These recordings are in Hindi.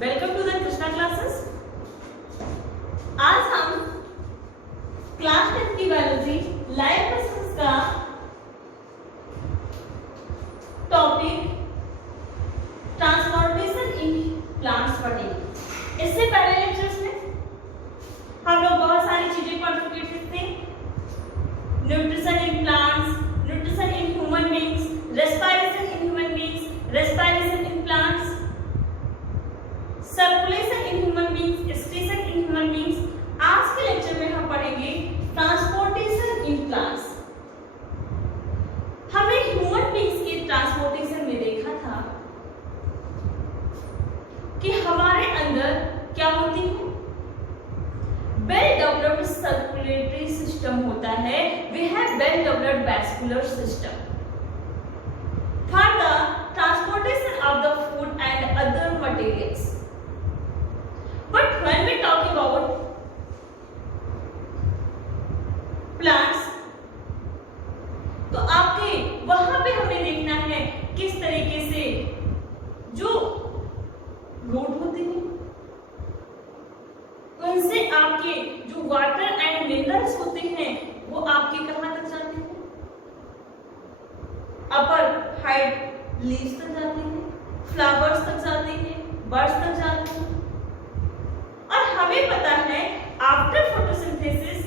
Welcome to the Krishna classes. आज हम क्लास 10 की बायोलॉजी लाइव क्वेश्चंस का टॉपिक ट्रांसफॉर्मेशन इन प्लांट्स पढ़ेंगे। इससे पहले लेक्चर्स में हम लोग बहुत सारी चीजें पढ़ चुके थे। Nutrition in plants, nutrition in human beings, respiration in human beings, respiration in plants, circulation in human beings, excretion in human beings. आज के लेक्चर में हम पढ़ेंगे ट्रांसपोर्टेशन इन प्लांट्स। हमने ह्यूमन बीइंग्स के ट्रांसपोर्टेशन में देखा था कि हमारे अंदर क्या होती है, वेल डेवलप्ड सर्कुलेटरी सिस्टम होता है। We have well developed vascular system for the transportation of the food and other materials. But when we talk about plants, तो आपके वहां पे हमें देखना है किस तरीके से जो रूट होते हैं उनसे आपके जो वाटर एंड मिनरल्स होते हैं वो आपके कहां तक जाते हैं, अपर हाइट लीव्स तक जाते हैं, फ्लावर्स तक जाते हैं, बर्ड्स तक जाते हैं। और हमें पता है आफ्टर फोटोसिंथेसिस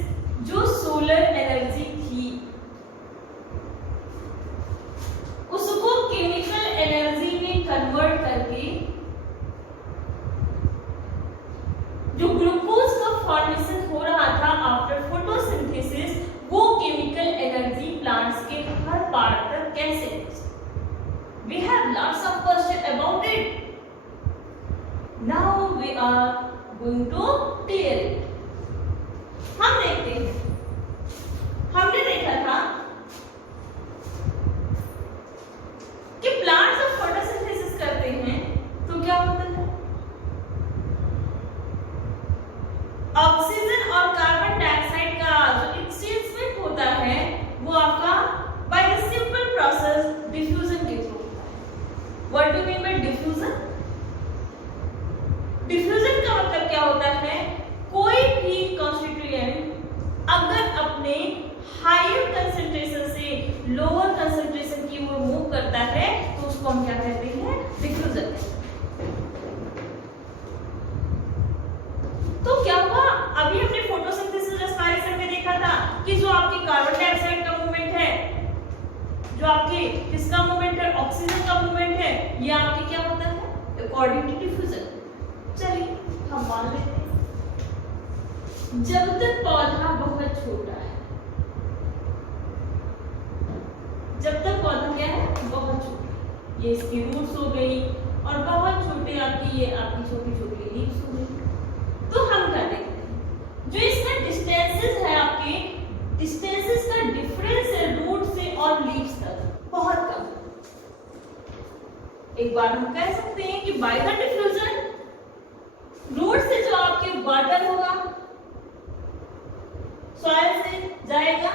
जो सोलर एनर्जी थी उसको केमिकल एनर्जी में कन्वर्ट करके जो ग्लूकोज का फॉर्मेशन हो रहा था आफ्टर फोटोसिंथेसिस, वो केमिकल एनर्जी प्लांट्स के हर पार्ट तक कैसे। We have lots of question about it. Now we are going to clear it। हम देखते हैं, हमने देखा था कि प्लांट्स जब फोटोसिंथेसिस करते हैं तो क्या होता है, ऑक्सीजन और कार्बन डाइऑक्साइड का जो एक्सचेंजमेंट होता है वो आपका by the simple process diffusion के थ्रू होता है। What do mean by diffusion? Diffusion का मतलब क्या होता है, कोई भी कॉन्स्टिट्यूएंट अगर अपने हायर कंसंट्रेशन से लोअर कंसंट्रेशन की ओर मूव करता है तो उसको हम क्या कहते हैं, डिफ्यूजन। तो क्या हुआ, अभी हमने फोटोसिंथेसिस रेस्पिरेशन में देखा था कि जो आपकी कार्बन डाइऑक्साइड का मूवमेंट है, जो आपके किसका मूवमेंट है, ऑक्सीजन का मूवमेंट है, ये आपके क्या होता है अकॉर्डिंग टू डिफ्यूजन। चलिए हम मान लेते हैं जब तक पौधा बहुत छोटा है, जब तक पौधा क्या है बहुत छोटा, ये इसकी रूट्स हो गई और बहुत छोटे आपकी ये आपकी छोटी छोटी लीव्स हो गई। तो हम क्या देखते हैं, जो इसका डिस्टेंसेस है, आपके डिस्टेंसेस का डिफरेंस है रूट से और लीव्स तक बहुत कम। एक बार हम कह सकते हैं कि बाय द डिफ्यूजन रूट से जो आपके वाटर होगा सॉइल से जाएगा,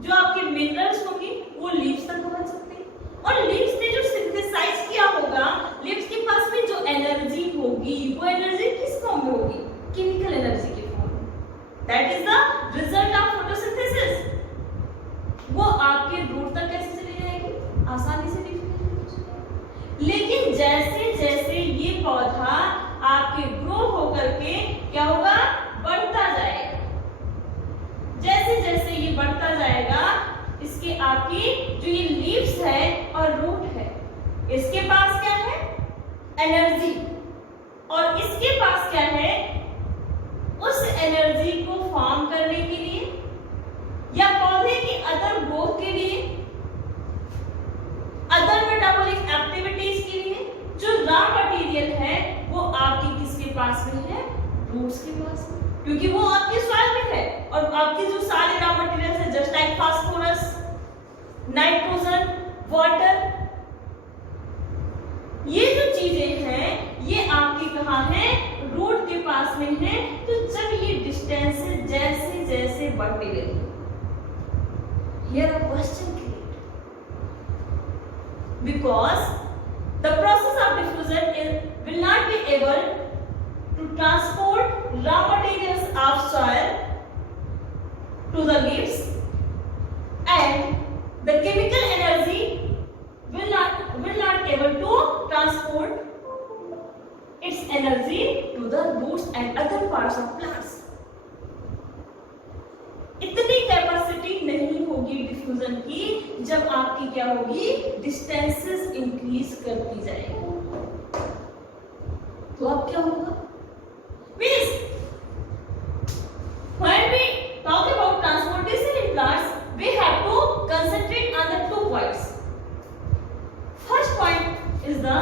जो आपके मिनरल्स होंगी वो लीव्स तक पहुंच सकते हैं, और लीव्स ने जो सिंथेसाइज किया होगा, लीव्स के पास में जो एनर्जी होगी वो एनर्जी किस फॉर्म में होगी, केमिकल एनर्जी के फॉर्म में। That is the result of photosynthesis. वो आपके रूट तक कैसे चली जाएगी, आसानी से डिफ्यूजन। लेकिन जैसे जैसे ये पौधा आपके ग्रो होकर के क्या होगा, बढ़ता जाएगा, जैसे जैसे ये बढ़ता जाएगा इसके आपकी जो ये लीव्स है और रूट है इसके पास क्या है एनर्जी, और इसके पास क्या है, उस एनर्जी को फॉर्म करने के लिए या पौधे की अदर ग्रोथ के लिए, अदर मेटाबॉलिक एक्टिविटीज के लिए जो रॉ मटेरियल है वो आपकी किसके पास में है, रूट्स के पास में, क्योंकि वो आपके सॉइल में है। और आपके जो सारे रॉ मटेरियल्स है just like phosphorus, nitrogen, water, ये जो चीजें हैं ये आपके कहां है, रूट के पास में है। तो जब ये डिस्टेंस जैसे जैसे बढ़ते गए, here a question create, because the process of diffusion will not be able to transport raw materials of soil to the leaves, and the chemical energy will not able to transport its energy to the roots and other parts of plants. इतनी कैपेसिटी नहीं होगी डिफ्यूजन की जब आपकी क्या होगी, डिस्टेंसेस इंक्रीज करती जाएगी। तो अब क्या होगा, means when we talk about transportation in plants, we have to concentrate on the 2 points. First point is the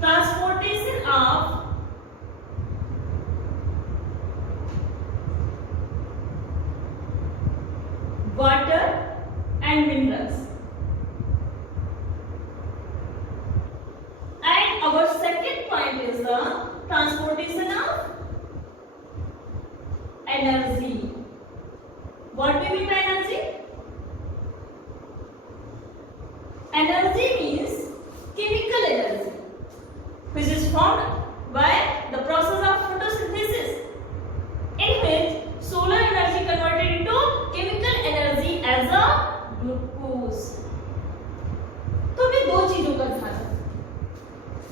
transportation of water and minerals, and our second point is the transportation of energy. What do we mean by energy? Energy means chemical energy which is formed by the process of photosynthesis, in which solar energy converted into chemical energy as a glucose. तो हमें 2 चीजों का ध्यान रखना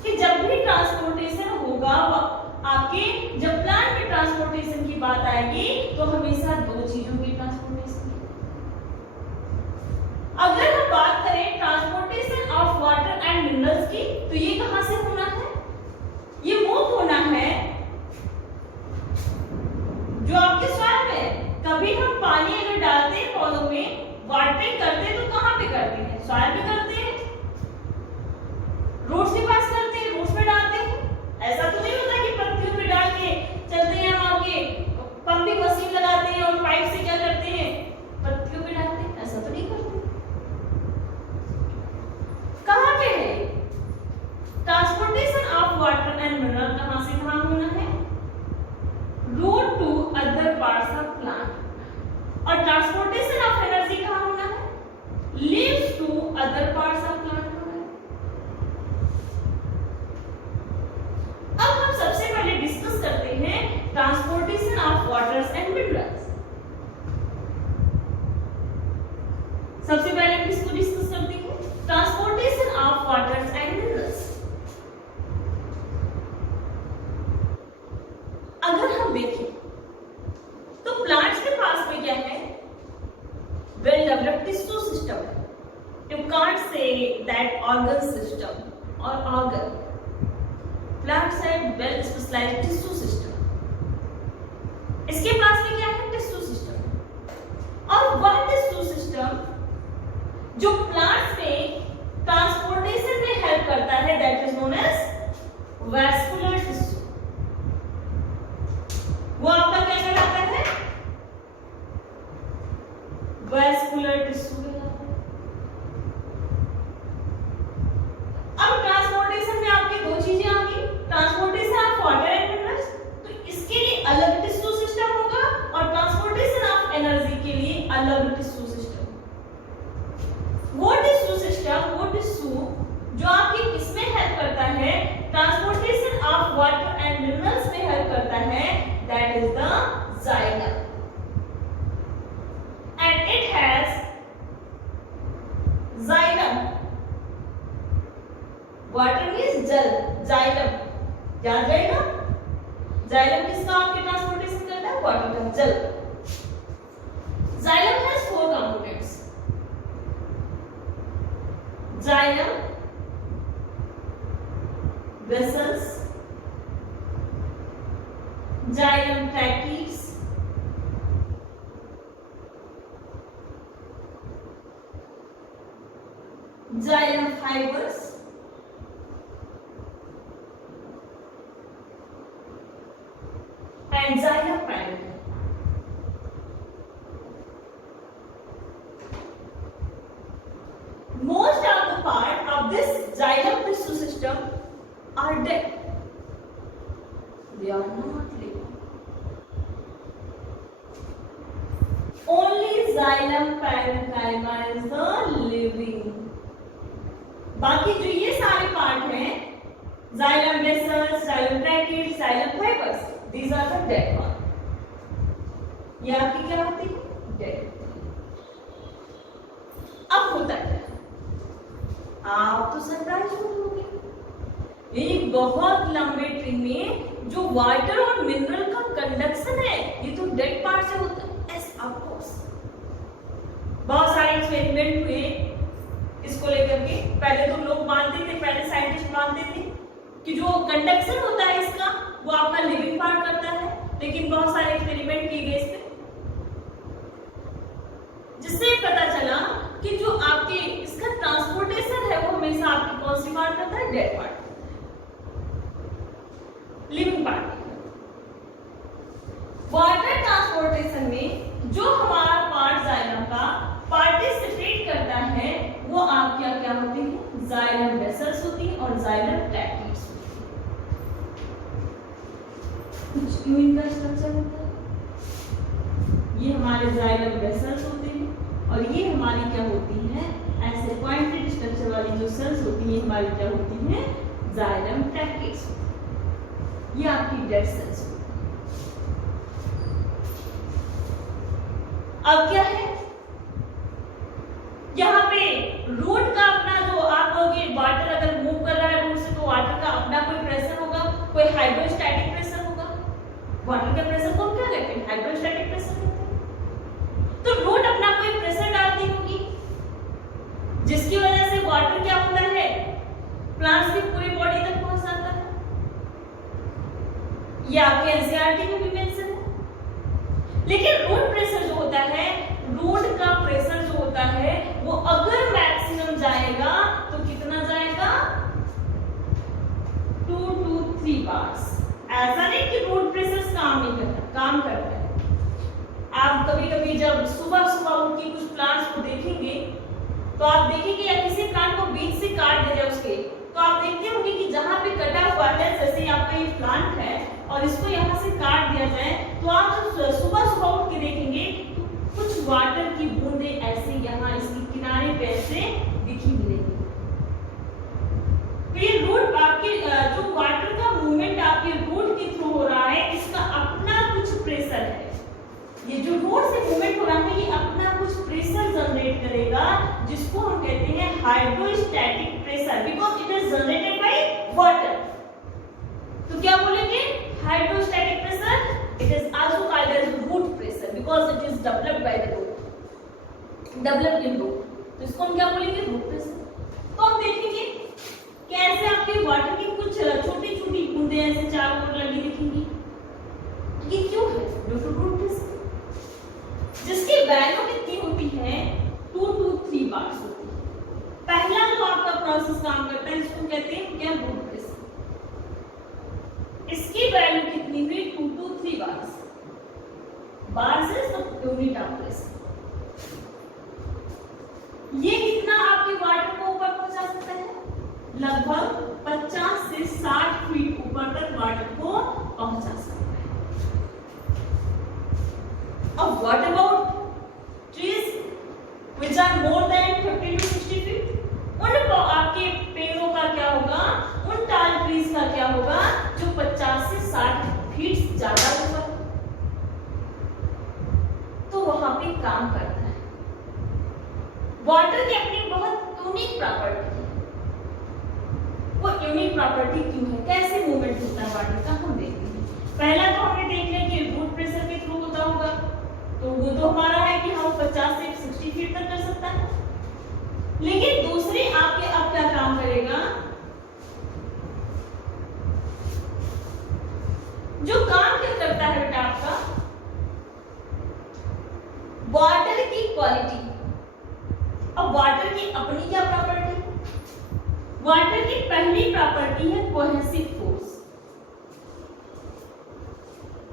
कि जब भी ट्रांसपोर्टेशन होगा, आपके जब प्लांट में ट्रांसपोर्टेशन की बात आएगी तो हमेशा 2 चीजों की ट्रांसपोर्टेशन की। अगर हम बात करें transportation of water and minerals की, तो ये कहां से होना है, ये मूव होना है जो आपके सॉइल में। कभी हम पानी अगर डालते हैं पौधों में, वाटरिंग करते हैं, तो कहां पे करते हैं, सॉइल में करते हैं, रूट्स के पास करते हैं, रूट्स में डालते हैं। ऐसा तो नहीं होता कि पत्तियों पे डाल के चलते हैं, हम आगे पंपिंग मशीन लगाते हैं और पाइप से क्या करते हैं, पत्तियों पे डालते हैं, ऐसा तो नहीं करते। कहां पे है transportation of water and mineral, कहां से कहां होना है, root to other parts of plant, और ट्रांसपोर्टेशन ऑफ एनर्जी कहां होना है, leaves to other parts of plant होना है। अब हम सबसे पहले डिस्कस करते हैं transportation of waters and minerals. सबसे पहले हम इसको डिस्कस करते हैं, transportation of waters and minerals. अगर हम देखें तो प्लांट्स के पास में क्या है, वेल डेवलप्ड टिश्यू सिस्टम है। You can't say that organ system और organ, plants have well specialized tissue system. इसके पास में क्या है, टिश्यू सिस्टम, और वह टिश्यू सिस्टम जो प्लांट्स में ट्रांसपोर्टेशन में हेल्प करता है, that is known as vascular tissue. वो आपका क्या कहलाता है, वैस्कुलर टिश्यू कहलाता है। अब ट्रांसपोर्टेशन में आपकी 2 चीजें आ गई, transportation of water and minerals, तो इसके लिए अलग टिश्यू सिस्टम होगा, और ट्रांसपोर्टेशन ऑफ एनर्जी के लिए अलग टिश्यू सिस्टम। वो टिश्यू सिस्टम, वो टिश्यू जो आपकी किसमें हेल्प करता है, transportation of water and minerals में हेल्प करता है, that is the xylem, and it has xylem. Water means जल, xylem याद रहेगा, xylem किसका आपके ट्रांसपोर्टेशन करता है, वाटर का, जल। xylem has 4 components, xylem, vessels, xylem tracheids, xylem fibers, and xylem parenchyma. Most of the part of this xylem tissue system are dead. They are not living. Only xylem parenchyma is the living. बाकी जो ये सारे पार्ट हैं, Xylem vessels, xylem brackets, xylem fibers. These are the dead one. ये आपकी क्या होती है? Dead. अब होता है, आप तो सरप्राइज होंगे, एक बहुत लंबे ट्री में जो वाटर और मिनरल का कंडक्शन है ये तो डेड पार्ट से होता है। Yes, of course. बहुत सारे एक्सपेरिमेंट हुए इसको लेकर के। पहले तो लोग मानते थे, पहले साइंटिस्ट मानते थे कि जो कंडक्शन होता है इसका वो आपका लिविंग पार्ट करता है, लेकिन बहुत सारे एक्सपेरिमेंट किए गए इस पे, जिससे पता चला कि जो आपके इसका ट्रांसपोर्टेशन है वो हमेशा आपकी कौन सी पार्ट करता है? Dead part, living part. Water transportation में जो हमारा पार्ट जाइलम का पार्टिसिपेट करता है वो आप क्या क्या होते हैं? जाइलम वेसल्स होती है और जाइलम ट्रैकिट्स। कुछ यूं इनका स्ट्रक्चर होता है, ये हमारे जाइलम वेसल्स होते हैं और ये हमारी क्या होती है? ऐसे पॉइंटेड स्ट्रक्चर वाली जो सेल्स होती है हमारी क्या होती है? जाइलम ट्रैकिट्स। ये आपकी डेड सेल्स होती है। अब क्या है, यहाँ पे रूट का अपना जो आप लोगे वाटर अगर मूव कर रहा है रूट से तो वाटर का अपना कोई प्रेशर होगा, कोई हाइड्रोस्टैटिक प्रेशर होगा। वाटर का प्रेशर को हम क्या कहते हैं? हाइड्रोस्टैटिक प्रेशर कहते हैं। तो रूट अपना कोई प्रेशर डालती होगी जिसकी वजह से वाटर क्या होता है? प्लांट्स की पूरी बॉडी तक पहुंच जाता है। ये आपके एनसीईआरटी में भी मेंशन है। लेकिन रूट प्रेशर जो होता है, रूट का प्रेशर जो होता है वो अगर मैक्सिमम जाएगा तो कितना जाएगा? 2 to 3 बार्स। ऐसा नहीं कि रूट प्रेशर काम नहीं करता, काम करता है। आप कभी कभी जब सुबह सुबह उठ के कुछ प्लांट्स को देखेंगे तो आप देखेंगे या किसी प्लांट को बीच से काट दे जाए उसके, तो आप देखते होंगे कि जहां पे कटा हुआ है, जैसे आपका ये प्लांट है और इसको यहाँ से काट दिया जाए तो आप जब सुबह सुबह उठ के देखेंगे तो कुछ वाटर की बूंदे ऐसे यहाँ इसके किनारे पे ऐसे दिखी मिलेगी। तो ये रूट आपके जो वाटर का मूवमेंट आपके रूट के थ्रू हो रहा है, इसका अपना कुछ प्रेशर है। ये जो रूट से मूवमेंट हो रहा है ये अपना कुछ प्रेशर जनरेट करेगा जिसको हम कहते हैं hydrostatic pressure, because it is generated by water. तो क्या बोलेंगे? Hydrostatic pressure. It is also called as root pressure because it is developed by the root, developed in root. तो इसको हम क्या बोलेंगे? Root pressure. तो हम देखेंगे कैसे आपके वाटर की कुछ छोटी छोटी बूंदें ऐसे चारों ओर लगी दिखेंगी। ये क्यों है? ड्यू टू रूट प्रेशर, जिसकी वैल्यू कितनी होती है? 2 to 3 बार्स होती है। पहला जो आपका प्रोसेस काम करता है इसको कहते हैं क्या? Root pressure. इसकी वैल्यू कितनी हुई? 2 to 3 bars. Bars is the unit of pressure. ये कितना आपके वाटर को ऊपर पहुंचा सकता है? लगभग 50 से 60 फीट ऊपर तक वाटर को पहुंचा सकता है। अब what about trees which are more than 50 to 60 feet? उन आपके पेड़ों का क्या होगा? उन टाल ट्रीज का क्या होगा जो 50 से 60 फीट ज्यादा ऊपर, तो वहां पे काम करता है। वाटर की अपनी बहुत यूनिक प्रॉपर्टी है। वो यूनिक प्रॉपर्टी क्यों है? कैसे मूवमेंट होता है वाटर का? हम देखते हैं। पहला तो हमने देख लिया कि रूट प्रेशर के थ्रू होता होगा, तो वो तो हमारा है कि हम 50 से 60 फीट तक कर सकता है। लेकिन दूसरे आपके अब क्या काम करेगा? जो काम क्या करता है बेटा आपका? वाटर की क्वालिटी। अब वाटर की अपनी क्या प्रॉपर्टी? वाटर की पहली प्रॉपर्टी है cohesive force.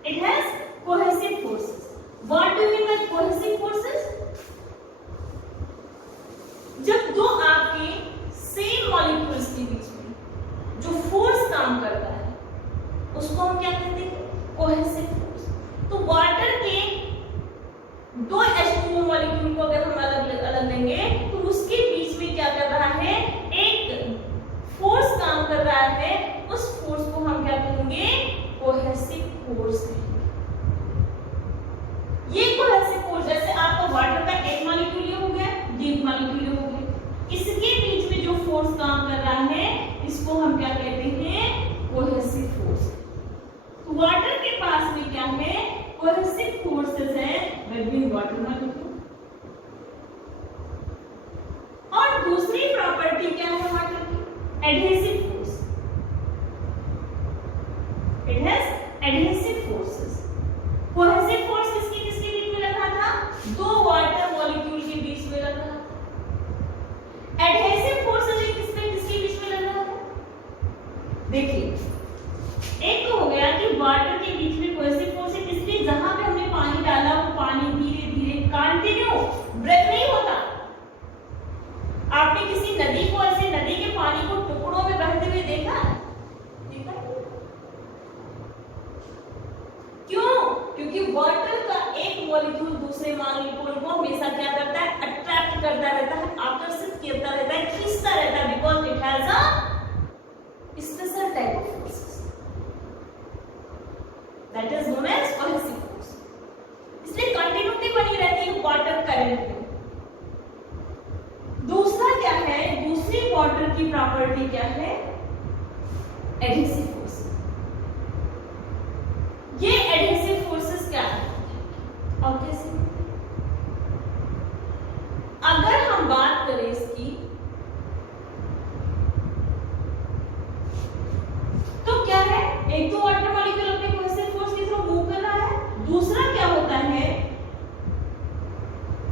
It has cohesive forces. What do you mean by cohesive forces? जब दो आपके सेम मॉलिक्यूल्स के बीच में जो फोर्स काम करता है उसको हम क्या कहते हैं? Cohesive force. तो वाटर के दो H2O मॉलिक्यूल को अगर हम अलग अलग लेंगे तो उसके बीच में क्या कर रहा है? एक फोर्स काम कर रहा है। उस इसको हम क्या कहते हैं, कोहेसिव फोर्स। तो वाटर के पास में क्या है, कोहेसिव फोर्सेस है बिटवीन वाटर मॉलिक्यूल। और दूसरी प्रॉपर्टी क्या है वाटर की, adhesive force. It has adhesive forces. Cohesive force किसके किसके बीच में लग रहा था, दो वाटर मॉलिक्यूल के बीच में लग रहा था। एडहेसिव फोर्सेस किसके बीच में लग रहा था, देखिए एक तो हो गया कि वाटर के बीच में कोहेसिव फोर्स है, इसलिए जहां पे हमने पानी डाला वो पानी धीरे धीरे कंटिन्यू ब्रेक नहीं होता। आपने किसी नदी को ऐसे नदी के पानी को टुकड़ों में बहते हुए देखा? क्यों? क्योंकि वाटर का एक मॉलिक्यूल दूसरे मॉलिक्यूल को हमेशा क्या करता है, अट्रैक्ट करता रहता है, आकर्षित करता रहता है, खींचता रहता है, because it has a special type of forces that is known as cohesive force. इसलिए कंटिन्यूटी बनी रहती है वाटर करंट में। दूसरा क्या है, दूसरी वाटर की प्रॉपर्टी क्या है, एडहेसिव फोर्स। ये एडहेसिव फोर्सेस क्या है और कैसे, अगर हम बात करें इसकी तो क्या है, एक तो वाटर मॉलिक्यूल अपने कोहेसिव फोर्स की तरफ मूव कर रहा है। दूसरा क्या होता है,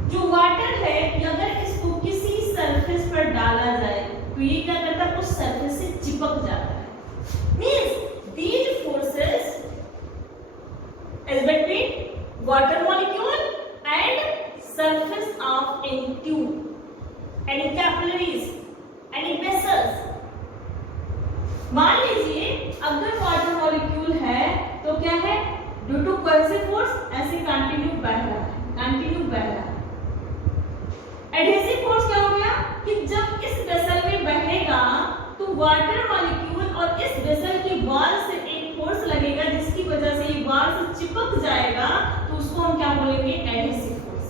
जो वाटर है अगर इसको किसी सरफेस पर डाला जाए तो ये क्या करता है, उस सरफेस से चिपक जाता है। Means these forces is between water molecule and surface of any tube, any capillaries, any vessels। मान लीजिए अगर वाटर मॉलिक्यूल है तो क्या है, ड्यू टू कोहेसिव फोर्स ऐसे कंटिन्यू बह रहा है, कंटिन्यू बह रहा है। एडहेसिव फोर्स क्या हो गया कि जब इस वेसल में बहेगा तो वाटर मॉलिक्यूल और इस वेसल की वॉल से एक फोर्स लगेगा जिसकी वजह से ये वॉल से चिपक जाएगा, तो उसको हम क्या बोलेंगे, एडहेसिव फोर्स।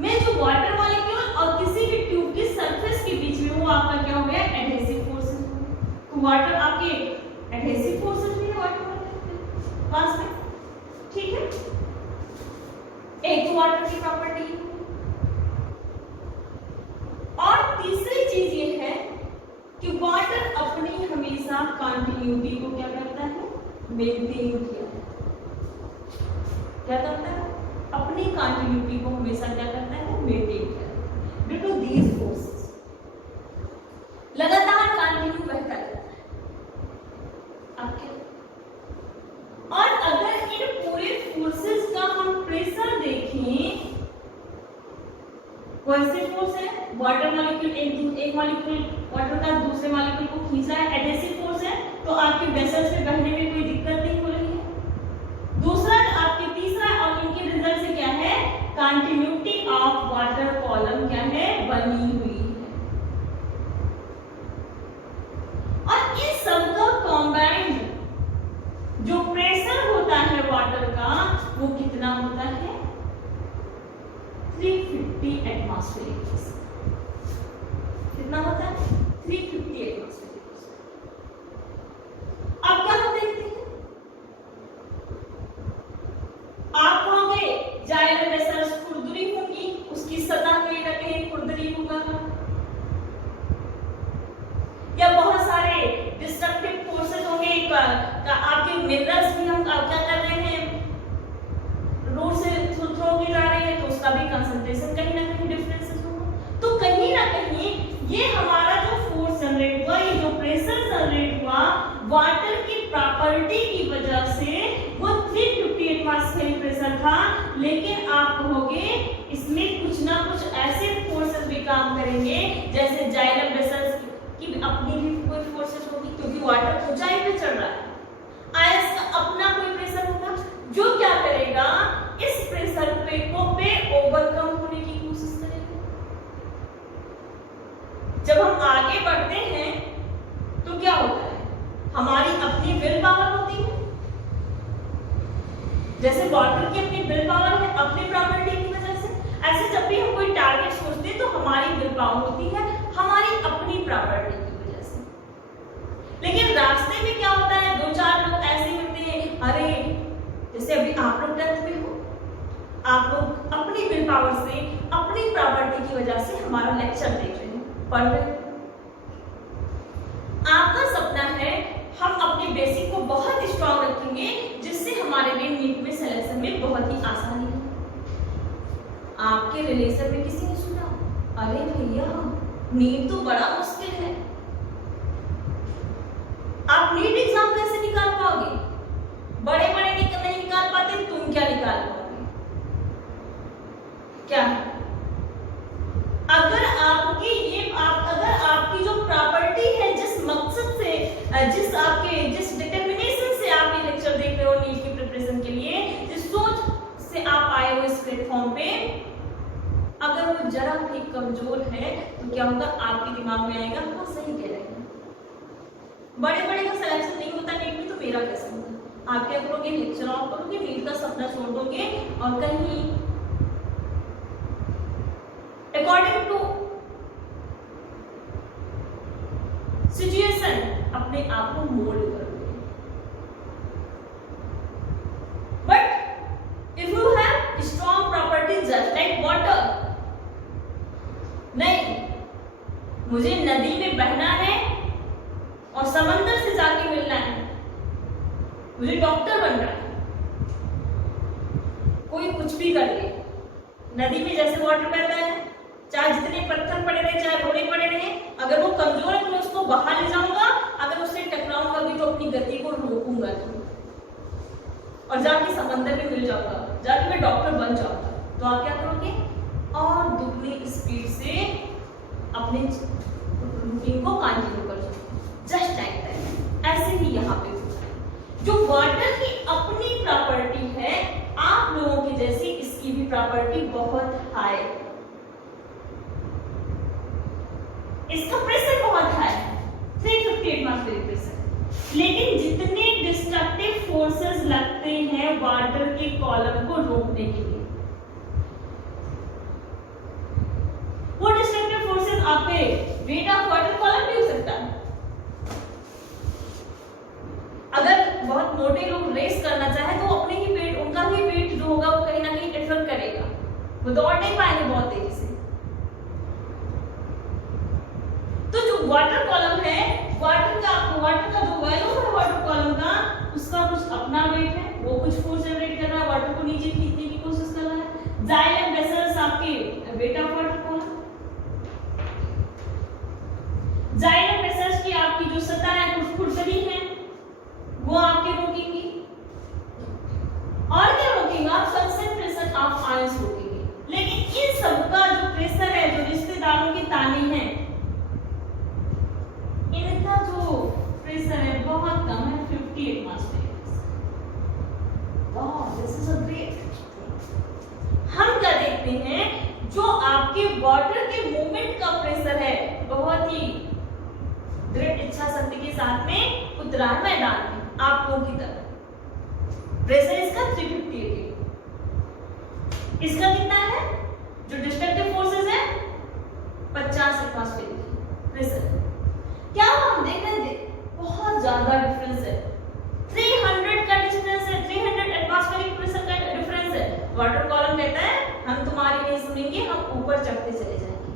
में जो वाटर मॉलिक्यूल और किसी भी ट्यूब की सरफेस के बीच में वो आपका क्या हो गया, एडहेसिव फोर्सेस। तो वाटर आपके एडहेसिव फोर्सेस भी है वाटर मॉलिक्यूल पास में, ठीक है। एक तो वाटर की प्रॉपर्टी है। और तीसरी चीज ये है कि वाटर अपनी हमेशा कंटिन्यूटी को क्या करता है, मेंटेन किया, क्या करता है, अपनी कंटिन्यूटी को हमेशा क्या करता है, मेंटेन किया। ड्यू टू दीज फोर्सेस लगातार कंटिन्यू बहता रहता है आपके। और अगर इन पूरे फोर्सेस का हम प्रेशर देखें, कोहेसिव फोर्स है, वाटर मॉलिक्यूल एक मॉलिक्यूल वाटर का दूसरे मॉलिक्यूल को खींच रहा है, एडहेसिव फोर्स है, तो आपके वेसल्स में बहने में कोई दिक्कत नहीं हो रही है। दूसरा आपके तीसरा और इनके रिजल्ट से क्या है, कंटिन्यूटी ऑफ वाटर कॉलम क्या है, बनी हुई है। और इस सब का कॉम्बाइंड जो प्रेशर होता है वाटर का वो कितना होता है, 350 एटमॉस्फेरिक प्रेशर। कितना होता है, 350 एटमॉस्फेरिक प्रेशर। अब क्या हम देखते हैं, आप कहोगे जाइलम वेसल्स खुरदरी होगी, उसकी सतह कहीं ना कहीं खुरदरी होगा, या बहुत सारे डिस्ट्रक्टिव फोर्सेस होंगे, आपके मिनरल्स भी हम क्या कर रहे हैं, रूट से थ्रो की जा रही है, तो उसका भी कंसंट्रेशन कहीं ना कहीं डिफरेंसेस होगा। तो कहीं ना कहीं ये हमारा जो फोर्स जनरेट हुआ, ये जो प्रेशर जनरेट हुआ, वाटर की प्रॉपर्टी की वजह से वो 350 एटमॉस्फेरिक प्रेशर था। लेकिन आप कहोगे इसमें कुछ ना कुछ ऐसे फोर्सेस भी काम करेंगे, जैसे जाइलम वेसल्स की अपनी भी कोई फोर्सेस होगी, क्योंकि वाटर ऊंचाई पे चढ़ रहा है, आयस का अपना कोई प्रेशर होगा जो क्या करेगा, इस प्रेशर पे ओवरकम होने की कोशिश करेगा। जब हम आगे बढ़ते हैं तो क्या होता है, हमारी अपनी विल पावर होती है, जैसे वाटर की अपनी विल पावर है अपनी प्रॉपर्टी की वजह से, ऐसे जब भी हम कोई टारगेट सोचते हैं तो हमारी विल पावर होती है हमारी अपनी प्रॉपर्टी की वजह से। आप लोग अपनी विल पावर से, अपनी प्रॉपर्टी की वजह से हमारा लेक्चर देख रहे हैं, पढ़ रहे हैं। आपका सपना है हम अपने बेसिक को बहुत स्ट्रांग रखेंगे, जिससे हमारे लिए नीट में सिलेक्शन में बहुत ही आसानी हो। आपके रिलेशन में किसी ने सुना, अरे भैया नीट तो बड़ा मुश्किल है, आप नीट एग्जाम कैसे निकाल पाओगे, बड़े बड़े नहीं निकाल पाते, तुम क्या निकाल पाओगे? क्या अगर आपकी जो प्रॉपर्टी है, जिस मकसद से, जिस डिटरमिनेशन से आप ये लेक्चर देख रहे हो नीट की प्रिपरेशन के लिए, जिस सोच से आप आए हो इस प्लेटफॉर्म पे, अगर वो जरा भी कमजोर है तो क्या होगा, आपके दिमाग में आएगा हाँ सही कह रहे हैं, बड़े बड़े का सिलेक्शन नहीं होता नीट में, तो मेरा कैसे होगा? आप क्या करोगे, लेक्चर ऑफ करोगे, नीट का सपना छोड़ दोगे और कहीं अकॉर्डिंग टू सिचुएशन अपने आप को मोल्ड करोगे। But if you have strong property just like water, नहीं मुझे नदी में बहना है और समंदर से जाके मिलना है, मुझे डॉक्टर बनना है, कोई कुछ भी कर ले, नदी में जैसे वाटर बहता है, चाहे जितने पत्थर पड़े रहे, चाहे रोड़े पड़े रहे, अगर वो कमजोर है तो मैं उसको बाहर ले जाऊंगा, अगर उससे टकराऊंगा भी तो अपनी गति को रोकूंगा और जाके समंदर में मिल जाऊंगा, जाके मैं डॉक्टर बन जाऊंगा। तो आप क्या करोगे, और दुगनी स्पीड से अपने रूटीन को कंटिन्यू कर सकते, जस्ट लाइक दैट। ऐसे ही यहाँ पे जो वाटर की अपनी प्रॉपर्टी है, आप लोगों की जैसी इसकी भी प्रॉपर्टी बहुत हाई, इसका प्रेशर बहुत हाई है, 350 एटमॉस्फेरिक प्रेशर, लेकिन जितने डिस्ट्रक्टिव फोर्सेस लगते हैं वाटर के कॉलम को रोकने के लिए, वो डिस्ट्रक्टिव फोर्सेस आपके वेट ऑफ वाटर कॉलम भी हो सकता है। अगर बहुत मोटे लोग रेस करना चाहे तो अपने ही वेट, उनका भी वेट जो होगा वो कहीं ना कहीं इफेक्ट करेगा, वो दौड़ नहीं पाएंगे बहुत तेजी से। तो जो वाटर कॉलम है, वाटर का जो वॉल्यूम है वाटर कॉलम का, उसका कुछ अपना वेट है, वो कुछ फोर्स जनरेट कर रहा है, वाटर को नीचे खींचने की कोशिश कर रहा है। जाइलम वेसल्स आपके weight of water column, xylem vessels की आपकी जो सतह है, कुछ खुरदरी है, वो आपके रोकेंगी। और क्या रोकेगा, कंसंट्रेशन ऑफ आयंस रोकेंगे। लेकिन इन सबका जो प्रेशर है, जो रिश्तेदारों की तानी है, इनका जो प्रेशर है बहुत कम है, 50 एटमॉस्फेरिक। वाह, दिस इज अ ग्रेट। हम क्या देखते हैं, जो आपके वाटर के मूवमेंट का प्रेशर है बहुत ही दृढ़ इच्छा शक्ति के साथ में उतरा है मैदान में, आप लोगों की तरह। प्रेशर इसका 350 है। इसका कितना है, जो डिस्ट्रक्टिव फोर्सेस है 50 एटमॉस्फेरिक प्रेशर। क्या हम देख रहे हैं, बहुत ज्यादा डिफरेंस है, 300 का डिफरेंस है, 300 एटमॉस्फेरिक प्रेशर का डिफरेंस है। वाटर कॉलम कहता है हम तुम्हारी नहीं सुनेंगे, हम ऊपर चढ़ते चले जाएंगे।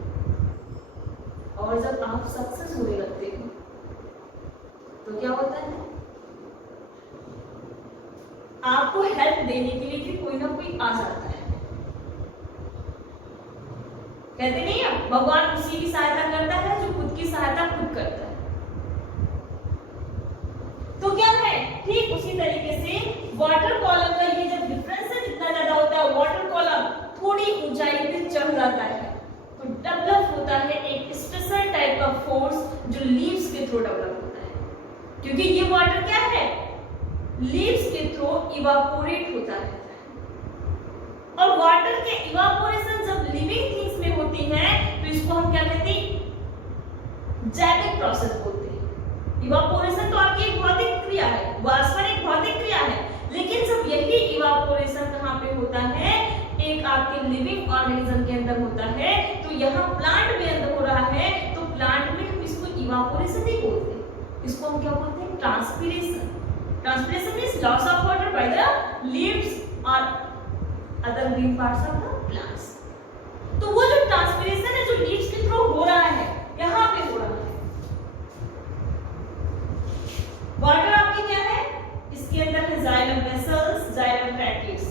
और जब आप सक्सेस होने लगते हो तो क्या होता है, आपको हेल्प देने के लिए भी कोई ना कोई आ जाता है। कहते नहीं है, भगवान उसी की सहायता करता है जो खुद की सहायता खुद करता है। तो क्या है, ठीक उसी तरीके से वाटर कॉलम का ये जब डिफरेंस है जितना ज्यादा होता है, वाटर कॉलम थोड़ी ऊंचाई पे चढ़ जाता है, तो डेवलप होता है एक स्पेशल टाइप का फोर्स जो लीव्स के थ्रू डेवलप होता है। क्योंकि ये वाटर क्या है, लीव्स के थ्रू इवापोरेट होता है। और वाटर के इवापोरेशन जब लिविंग थिंग्स में होती है तो इसको हम क्या कहते हैं, जैविक प्रोसेस बोलते हैं। इवापोरेशन तो आपकी एक भौतिक क्रिया है, वाष्पन एक भौतिक क्रिया है, लेकिन जब यही इवापोरेशन कहाँ पे होता है, एक आपके लिविंग ऑर्गेनिज्म के अंदर होता है, तो यहाँ प्लांट में अंदर हो रहा है, तो प्लांट में हम इसको इवापोरेशन नहीं बोलते, इसको हम क्या बोलते हैं, transpiration. Transpiration means loss of water by the leaves और other green parts of the plants. तो वो जो ट्रांसपिरेशन है जो लीव्स के थ्रू हो रहा है, यहाँ पे हो रहा है। वाटर आपकी क्या है, इसके अंदर है जाइलम वेसल्स, जाइलम ट्रैकिस,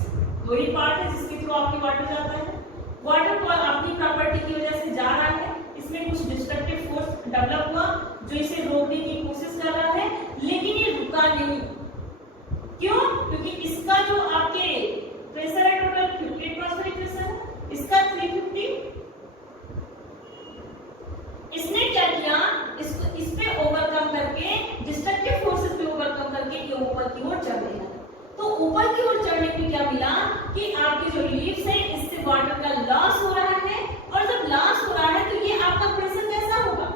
दो ही पार्ट है जिसके थ्रू आपकी वाटर जाता है। वाटर को अपनी प्रॉपर्टी की वजह से जा रहा है, इसमें कुछ डिस्ट्रक्टिव फोर्स डेवलप हुआ जो इसे रोकने की कोशिश कर रहा है, लेकिन ये रुका नहीं। क्यों? क्योंकि इसका जो आपके प्रेशर है टोटल 50 एटमॉस्फेरिक प्रेशर है, इसका 350। इसने क्या किया, इसको इस पे ओवरकम करके, डिस्ट्रक्टिव फोर्सेस पे ओवरकम करके ये ऊपर की ओर चढ़ गया। तो ऊपर की ओर चढ़ने पे क्या मिला कि आपके जो लीव्स है इससे वाटर का लॉस हो रहा है, और जब लॉस हो रहा है तो ये आपका प्रेशर कैसा होगा,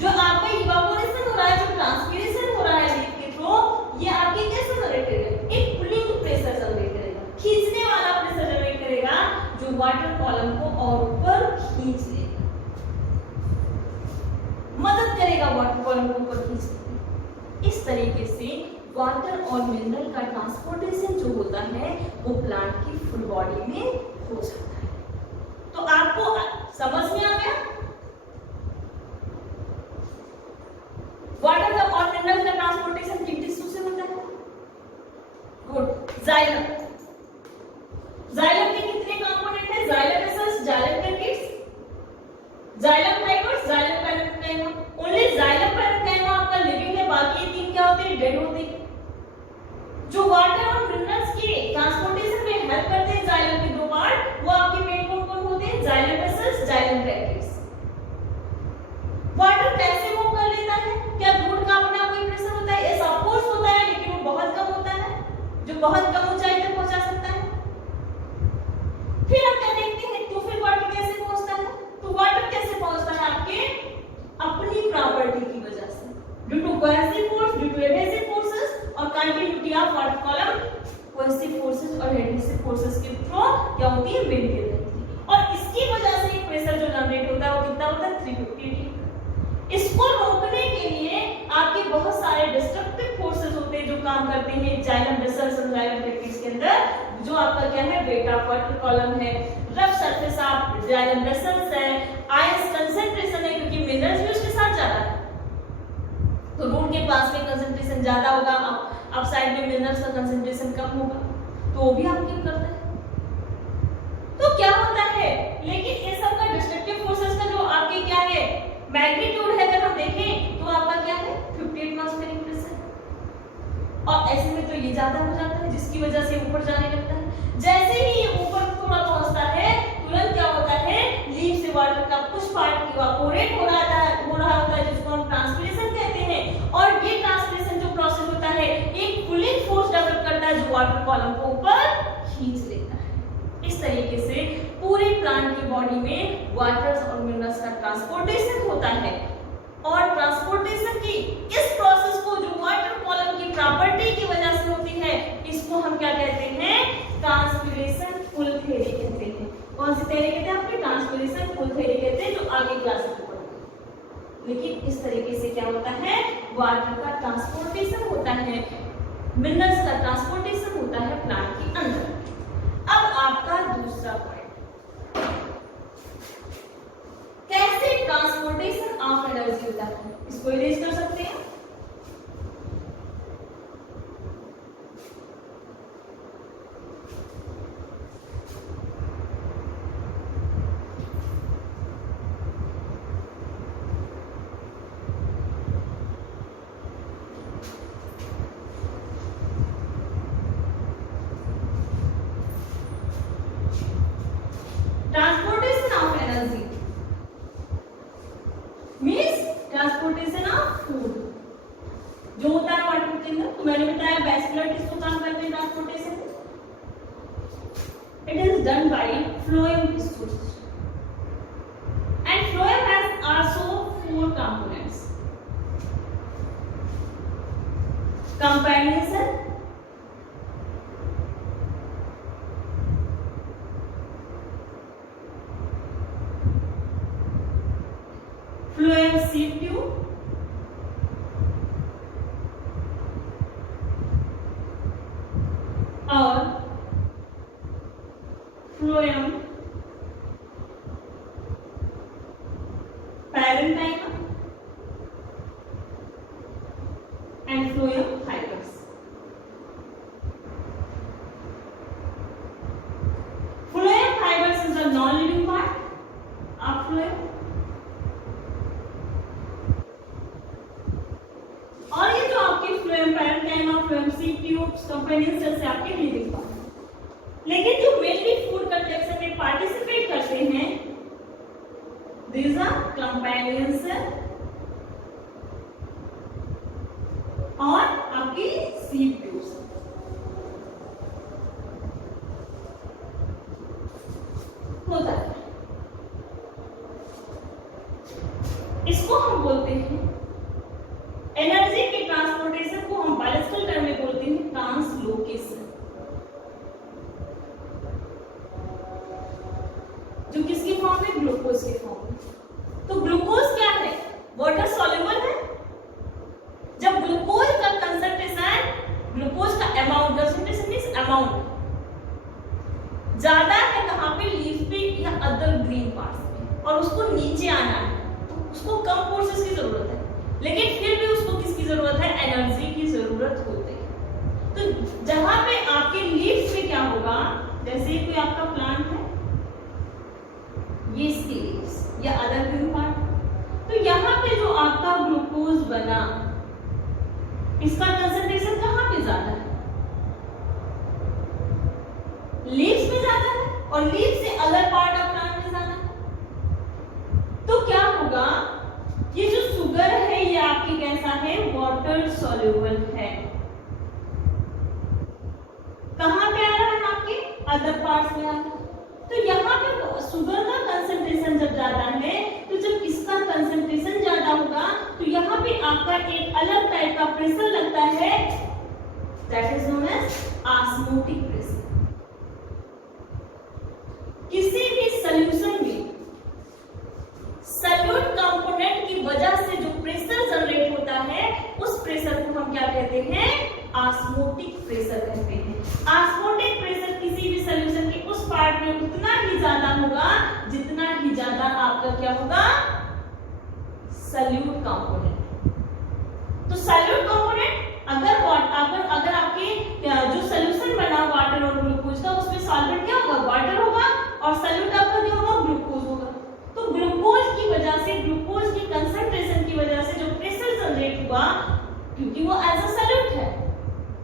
जो आपका इवापोरेशन हो रहा है, जो ट्रांसपिरेशन हो रहा है लीफ के थ्रू, ये आपके कैसे जनरेट करेगा, एक पुलिंग प्रेशर जनरेट करेगा, खींचने वाला प्रेशर जनरेट करेगा, जो वाटर कॉलम को और ऊपर खींच लेगा, मदद करेगा वाटर कॉलम को ऊपर खींचने में। इस तरीके से वाटर और मिनरल का ट्रांसपोर्टेशन जो होता है वो प्लांट की फुल बॉडी में हो जाता है। तो आपको समझ में आ गया वाटर का और मिनरल का ट्रांसपोर्टेशन किन टिश्यू से होता है? गुड। जाइलम, जाइलम के कितने कंपोनेंट है? Xylem vessels, xylem tracheids, xylem fibres, xylem parenchyma. Only xylem parenchyma आपका लिविंग है, बाकी तीन क्या होते हैं? डेड होते हैं। जो वाटर और मिनरल्स के ट्रांसपोर्टेशन में हेल्प करते हैं जाइलम के दो पार्ट, वो आपके मेन कौन होते हैं? Xylem vessels, xylem tracheids. Water कैसे मूव कर लेता है? क्या रूट का अपना कोई प्रेशर होता है? यस ऑफ कोर्स होता है, लेकिन वो बहुत कम होता है, जो बहुत कम ऊंचाई तक पहुंचा सकता है। फिर हम क्या देखते हैं, तो फिर वाटर कैसे पहुंचता है? तो वाटर कैसे पहुंचता है आपके अपनी प्रॉपर्टी की वजह से, due to cohesive force, due to adhesive forces और continuity of water column. Cohesive forces और एडहेसिव फोर्सेस के थ्रू क्या होती है? मेंटेन रहती है, और इसकी वजह से प्रेशर जो जनरेट होता है वो कितना होता है? 350। इसको रोकने के लिए आपके बहुत सारे डिस्ट्रक्टिव फोर्सेस होते हैं जो काम करते हैं जाइलम वेसल्स और जाइलम ट्रैकिस के अंदर, जो आपका क्या है? वेट ऑफ वाटर कॉलम है, rough surface of xylem vessels है, आयंस कंसंट्रेशन है क्योंकि मिनरल्स भी उसके साथ जाता है, तो रूट के पास में कंसंट्रेशन ज्यादा होगा, अब साइड में मिनरल्स का कंसंट्रेशन कम होगा, तो वो भी आपके करता है। तो क्या होता है, लेकिन ये सब का डिस्ट्रक्टिव फोर्सेस का जो आपके क्या है मैग्नीट्यूड है, अगर हम देखें तो आपका क्या है? 50 एटमॉस्फेरिक प्रेशर, और ऐसे में तो ये ज्यादा हो जाता है जिसकी वजह से ऊपर जाने लगता है। जैसे ही ये ऊपर थोड़ा पहुंचता है तुरंत क्या होता है? लीफ से वाटर का कुछ पार्ट इवापोरेट हो रहा होता है जिसको हम ट्रांसपिरेशन कहते हैं, और ये ट्रांसपिरेशन जो प्रोसेस होता है एक पुलिंग फोर्स डेवलप करता है जो वाटर कॉलम को ऊपर खींच लेता है। इस तरीके से पूरे प्लांट की बॉडी में वाटर और मिनरल्स का ट्रांसपोर्टेशन होता है, और ट्रांसपोर्टेशन की इस प्रोसेस को जो वाटर कॉलम की प्रॉपर्टी की वजह से होती है, इसको हम क्या कहते हैं? ट्रांसपिरेशन पुल थ्योरी कहते हैं। कौन सी थ्योरी कहते हैं? आपके ट्रांसपिरेशन पुल थ्योरी कहते हैं, जो आगे क्लास में पढ़ेंगे। लेकिन इस तरीके से क्या होता है? वाटर का ट्रांसपोर्टेशन होता है, मिनरल्स का ट्रांसपोर्टेशन होता है प्लांट के अंदर। अब आपका दूसरा पॉइंट, कैसे ट्रांसपोर्टेशन ऑफ एनर्जी होता है, इसको इरेज कर सकते हैं। Transportation of energy means transportation of food जो होता है वाटर के अंदर। तो मैंने बताया वैस्कुलर टिश्यू काम करते हैं transportation, it is done by phloem tissues and phloem has also 4 components: companion, phloem sieve tube, और and phloem fibers. Phloem fibers is the non-living part of phloem. और ये जो आपके phloem parenchyma, phloem seed tubes, companion cells से आपके लिविंग पार्ट। लेकिन जो मेनली फूड कंजप्शन में पार्टिसिपेट करते हैं, these are कंपेनियन सेल और आपकी सीड ट्यूब्स। होता है, इसको हम बोलते हैं एनर्जी के ट्रांसपोर्टेशन को हम बायोलॉजिकल टर्म में बोलते हैं ट्रांसलोकेशन। जो किसकी फॉर्म में? ग्लूकोज के फॉर्म में। तो ग्लूकोज क्या है? वाटर सॉल्युबल है। जब ग्लूकोज का कंसंट्रेशन, ग्लूकोज का अमाउंट, कंसंट्रेशन मींस अमाउंट ज्यादा है कहां पे? लीफ पे या अदर ग्रीन पार्ट्स में, और उसको नीचे आना है तो उसको कम फोर्सेस की जरूरत है, लेकिन फिर भी उसको किसकी जरूरत है? एनर्जी की जरूरत होती है। तो जहां पे आपके लीव्स में क्या होगा, जैसे कोई आपका प्लांट है, ये इसकी लीव्स या अदर ग्रीन पार्ट, तो यहाँ पे जो आपका ग्लूकोज बना, इसका कंसंट्रेशन कहाँ पे ज्यादा है? लीव्स में ज्यादा है, और लीव्स से अदर पार्ट ऑफ प्लांट में ज्यादा है। तो क्या होगा, ये जो शुगर है ये आपकी कैसा है? वाटर सॉल्युबल है। कहां पे आ रहा है? आपके अदर पार्ट्स में आ रहा है। तो यहाँ पे शुगर का कंसंट्रेशन जब ज्यादा है, तो जब इसका कंसंट्रेशन ज्यादा होगा तो यहाँ पे आपका एक अलग टाइप का प्रेशर लगता है, that is known as osmotic pressure. किसी भी सॉल्यूशन में सॉल्यूट कंपोनेंट की वजह से जो प्रेशर जनरेट होता है, उस प्रेशर को हम क्या कहते हैं? ऑस्मोटिक प्रेशर कहते हैं। ऑस्मोटिक प्रेशर किसी भी सॉल्यूशन के उस पार्ट में उतना ही ज्यादा होगा जितना ही ज्यादा आपका क्या होगा? Solute component. तो सॉल्यूट कंपोनेंट अगर आपके जो सॉल्यूशन बना वाटर और ग्लूकोज का, उसमें सॉल्वेंट क्या होगा? वाटर होगा, और सॉल्यूट आपका क्या होगा? ग्लूकोज होगा। तो ग्लूकोज की वजह से, ग्लूकोज की कंसंट्रेशन की वजह से जो प्रेशर जनरेट हुआ, क्योंकि वो एज अ सॉल्यूट है,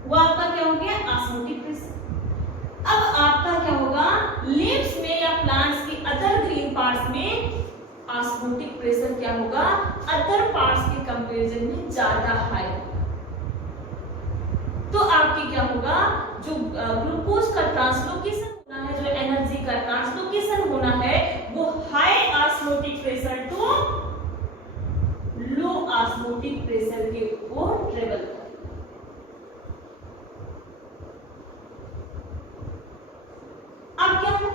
वो आपका क्या हो गया? Osmotic pressure. अब आपका क्या होगा? लीव्स में या प्लांट्स के अदर ग्रीन पार्ट्स में ऑस्मोटिक प्रेशर क्या होगा? अदर पार्ट्स के कंपैरिजन में ज्यादा हाई होगा। तो आपके क्या होगा? जो ग्लूकोज का ट्रांसलोकेशन होना है, जो एनर्जी का ट्रांसलोकेशन होना है, वो high osmotic pressure to low osmotic pressure के ओर ट्रेवल करेगा। अब क्या है?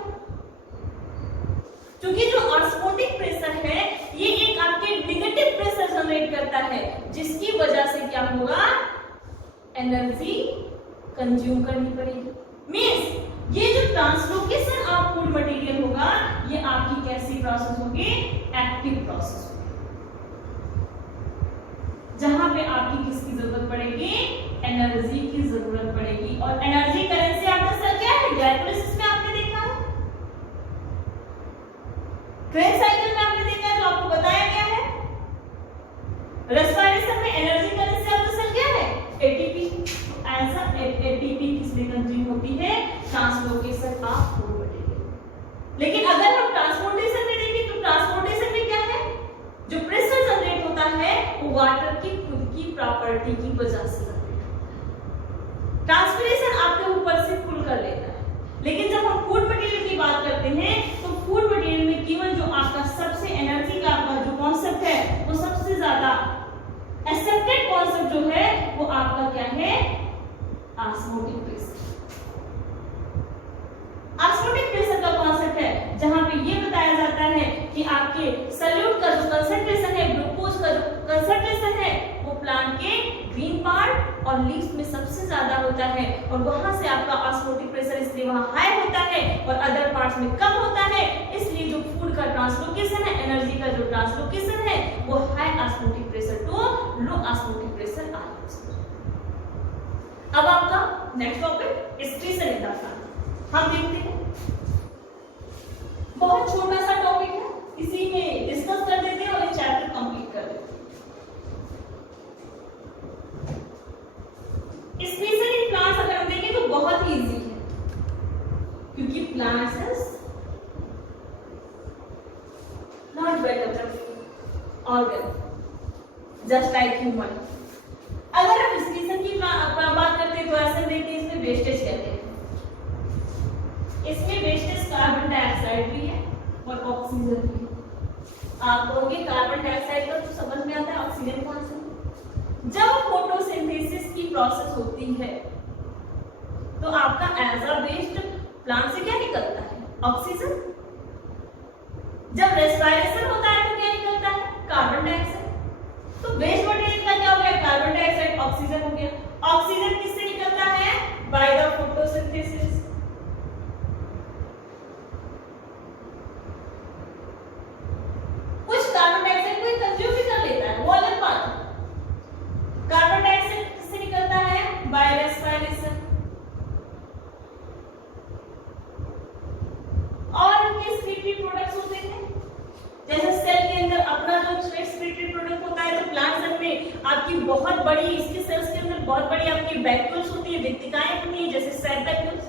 क्योंकि जो ऑस्मोटिक प्रेशर है, ये एक आपके नेगेटिव प्रेशर जनरेट करता है, जिसकी वजह से क्या होगा? एनर्जी कंज्यूम करनी पड़ेगी। मींस ये जो ट्रांसलोकेशन ऑफ फूड मटेरियल होगा, ये आपकी कैसी प्रोसेस होगी? एक्टिव प्रोसेस होगी, जहां पे आपकी किसकी जरूरत पड़ेगी? एनर्जी की जरूरत पड़ेगी। और एनर्जी करेंसी आपका सर क्या है? ग्लाइकोलाइसिस में आपने देखा है, क्रेन साइकिल में आपने देखा है, जो आपको बताया गया है। रेस्पिरेशन में एनर्जी करेंसी आपका सर क्या है? एटीपी। ऐसा एटीपी किसमें कंज्यूम होती है? Translocation of food material. लेकिन अगर हम ट्रांसपोर्टेशन में देखें, तो ट्रांसपोर्टेशन में क्या है? जो प्रेशर जनरेट होता है, वो वाटर की खुद की प्रॉपर्टी की वजह से ट्रांसपिरेशन आपके ऊपर से पुल कर लेता है। लेकिन जब हम फूड मटेरियल की बात करते हैं, तो फूड मटेरियल में केवल जो आपका सबसे एनर्जी का आपका जो कॉन्सेप्ट है, वो सबसे ज्यादा एक्सेप्टेड कॉन्सेप्ट जो है, वो आपका क्या है? Osmotic pressure. ऑस्मोटिक प्रेशर का कॉन्सेप्ट है जहां पे ये बताया जाता है कि आपके सॉल्यूट का जो कंसंट्रेशन है, ग्लूकोज का जो कंसंट्रेशन है, वो प्लांट के ग्रीन पार्ट और लीव्स में सबसे ज्यादा होता है, और वहां से आपका ऑस्मोटिक प्रेशर इसलिए वहां हाई होता है और अदर पार्ट्स में कम होता है। इसलिए जो फूड का ट्रांसलोकेशन है, एनर्जी का जो ट्रांसलोकेशन है, वो high osmotic pressure to low osmotic pressure आ जाता है। अब आपका next topic secretion in the plant, हम देखते हैं। बहुत छोटा सा टॉपिक है, इसी में डिस्कस कर देते हैं और ये चैप्टर कंप्लीट कर देते हैं। स्क्रीशन इन प्लांट्स अगर हम देखें तो बहुत ही इजी है, क्योंकि plants is not well developed organ just like human. अगर हम स्क्रीशन की बात करते हैं तो ऐसा देखते हैं इसमें वेस्टेज कहते हैं। इसमें वेस्टेज कार्बन डाइऑक्साइड भी है और ऑक्सीजन भी है। आप कहोगे कार्बन डाइऑक्साइड का तो समझ में आता है, ऑक्सीजन कौन सा? जब फोटोसिंथेसिस की प्रोसेस होती है तो आपका एज अ वेस्ट प्लांट से क्या निकलता है? ऑक्सीजन। जब रेस्पिरेशन होता है तो क्या निकलता है? Carbon dioxide. तो वेस्ट मटेरियल का क्या हो गया? कार्बन डाइऑक्साइड, ऑक्सीजन हो गया। ऑक्सीजन किससे निकलता है? By the photosynthesis. कुछ कार्बन डाइऑक्साइड को कंज्यूम भी कर लेता है, वो अलग बात है। कार्बन डाइऑक्साइड किससे निकलता है? By respiration. और इनके एक्सक्रीटरी प्रोडक्ट्स होते हैं, जैसे सेल के अंदर अपना जो एक्सक्रीटरी प्रोडक्ट होता है, तो प्लांट सेल में आपकी बहुत बड़ी, इसके सेल्स के अंदर बहुत बड़ी आपकी वैक्यूल्स होती है, वित्तिकाएं होती है, जैसे सेल वैक्यूल्स।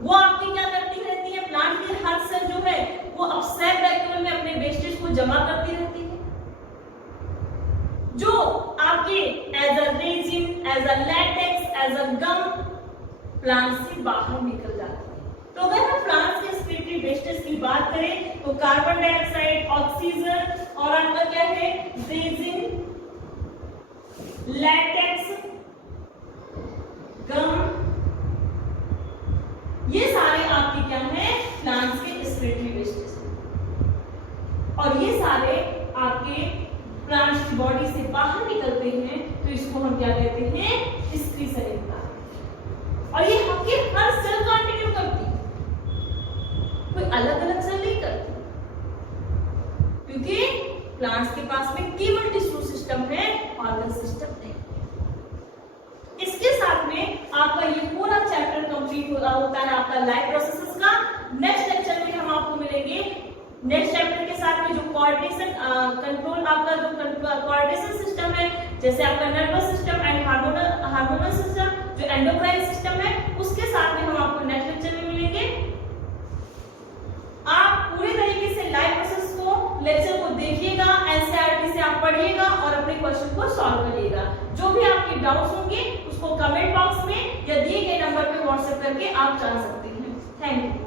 वो आपकी क्या करती रहती है? प्लांट की हर सेल जो है वो अब सेल वैक्यूल में अपने वेस्टेज को जमा करती रहती है, जो आपके as a resin, as a latex, as a gum plant से बाहर निकल जाती है। तो अगर हम प्लांट्स के एक्सक्रीटरी वेस्टेज की बात करें तो कार्बन डाइऑक्साइड, ऑक्सीजन और आपका क्या है? रेजिन, लैटेक्स, गम, ये सारे आपके क्या हैं? प्लांट्स के एक्सक्रीटरी वेस्टेज। और ये सारे आपके प्लांट्स की बॉडी से बाहर निकलते हैं, तो इसको हम क्या कहते हैं? Excretion in plant. और ये आपके हर सेल कंटिन्यू करती है, कोई अलग अलग सेल नहीं करती, क्योंकि प्लांट्स के पास में केवल टिश्यू सिस्टम है, ऑर्गन सिस्टम नहीं। इसके साथ में आपका ये पूरा चैप्टर कंप्लीट होता है आपका लाइफ प्रोसेसेस का। नेक्स्ट लेक्चर में हम आपको मिलेंगे नेक्स्ट चैप्टर के साथ में, जो कोऑर्डिनेशन कंट्रोल, आपका जो कोऑर्डिनेशन सिस्टम है, जैसे आपका nervous system and hormonal system, जो एंडोक्राइन सिस्टम है, उसके साथ में हम आपको नेक्स्ट लेक्चर में मिलेंगे। आप पूरी तरीके से लाइफ प्रोसेस को, लेक्चर को देखिएगा, एनसीईआरटी से आप पढ़िएगा और अपने क्वेश्चन को सॉल्व करिएगा। जो भी आपके डाउट्स होंगे उसको कमेंट बॉक्स में या दिए गए नंबर पे व्हाट्सएप करके आप जान सकते हैं। Thank you.